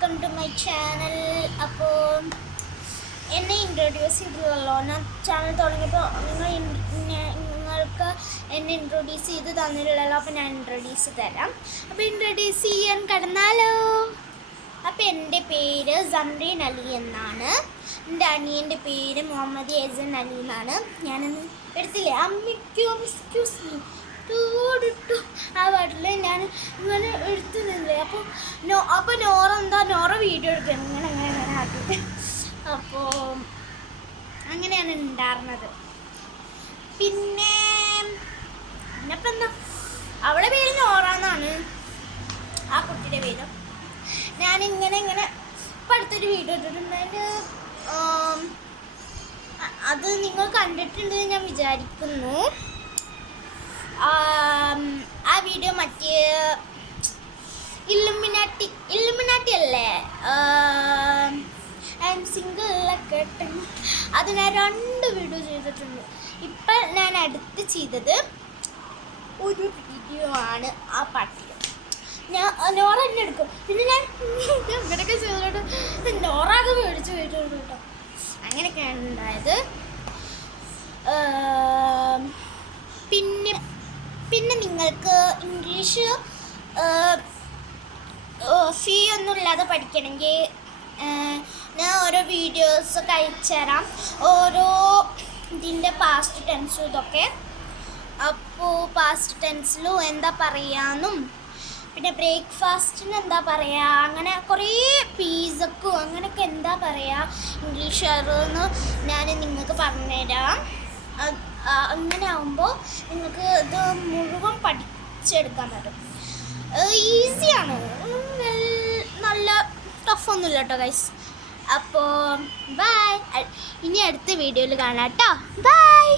Welcome to my channel. അപ്പോൾ എന്നെ introduce ചെയ്തില്ലല്ലോ. ഞാൻ ചാനൽ തുടങ്ങിയപ്പോൾ നിങ്ങൾക്ക് എന്നെ ഇൻട്രൊഡ്യൂസ് ചെയ്ത് തന്നില്ലല്ലോ. അപ്പോൾ ഞാൻ ഇൻട്രൊഡ്യൂസ് തരാം. അപ്പോൾ ഇൻട്രൊഡ്യൂസ് ചെയ്യാൻ കടന്നാലോ. അപ്പോൾ എൻ്റെ പേര് സമ്രീൻ അലി എന്നാണ്. എൻ്റെ അനിയൻ്റെ പേര് മുഹമ്മദ് യസൻ അലി എന്നാണ്. ഞാനൊന്ന് എടുത്തില്ലേ അമ്മയ്ക്കും എക്സ്ക്യൂസ് മീ ടൂടിട്ടു ആ പാട്ടിൽ ഞാൻ ഇങ്ങനെ എടുത്തുന്നില്ലേ. അപ്പോൾ നോറ വീഡിയോ എടുക്കണം ഇങ്ങനെ ആക്കിയിട്ട്. അപ്പോൾ അങ്ങനെയാണ് ഉണ്ടായിരുന്നത്. പിന്നെ ഇപ്പം എന്താ അവളുടെ പേര് നോറ എന്നാണ്, ആ കുട്ടിയുടെ പേര്. ഞാനിങ്ങനെ ഇപ്പം അടുത്തൊരു വീഡിയോ ഇട്ടിട്ടുണ്ട്. അത് നിങ്ങൾ കണ്ടിട്ടുണ്ടെന്ന് ഞാൻ വിചാരിക്കുന്നു. ആ വീഡിയോ മറ്റേ ഇല്ലുമിനാട്ടി അല്ലേ, ഐ എം സിംഗിളൊക്കെ അത് ഞാൻ 2 വീഡിയോ ചെയ്തിട്ടുണ്ട്. ഇപ്പം ഞാൻ അടുത്ത് ചെയ്തത് ഒരു വീഡിയോ ആണ് ആ പാട്ടിൽ. നോറ എന്നെ എടുക്കും. പിന്നെ ഞാൻ ഇങ്ങനെയൊക്കെ ചെയ്തിട്ട് നോറാകെ മേടിച്ച് പോയിട്ടുണ്ട് കേട്ടോ. അങ്ങനെയൊക്കെയാണ് ഉണ്ടായത്. പിന്നെ നിങ്ങൾക്ക് ഇംഗ്ലീഷ് ഫീ ഒന്നും ഇല്ലാതെ പഠിക്കണമെങ്കിൽ ഞാൻ ഓരോ വീഡിയോസൊക്കെ അയച്ചു തരാം, ഓരോ ഇതിൻ്റെ പാസ്റ്റ് ടെൻസും ഇതൊക്കെ. അപ്പോൾ പാസ്റ്റ് ടെൻസിലും എന്താ പറയാമെന്നും പിന്നെ ബ്രേക്ക്ഫാസ്റ്റിന് എന്താ പറയുക, അങ്ങനെ കുറേ പീസക്കും അങ്ങനെയൊക്കെ എന്താ പറയുക ഇംഗ്ലീഷുകാരെന്ന് ഞാൻ നിങ്ങൾക്ക് പറഞ്ഞുതരാം. അങ്ങനെ ആകുമ്പോൾ നിങ്ങൾക്ക് ഇത് മുഴുവൻ പഠിച്ചെടുക്കാൻ പറ്റും. ഈസിയാണ്, നല്ല ടഫൊന്നുമില്ല കേട്ടോ ഗൈസ്. അപ്പോൾ ബൈ, ഇനി അടുത്ത വീഡിയോയിൽ കാണാം കേട്ടോ. ബൈ.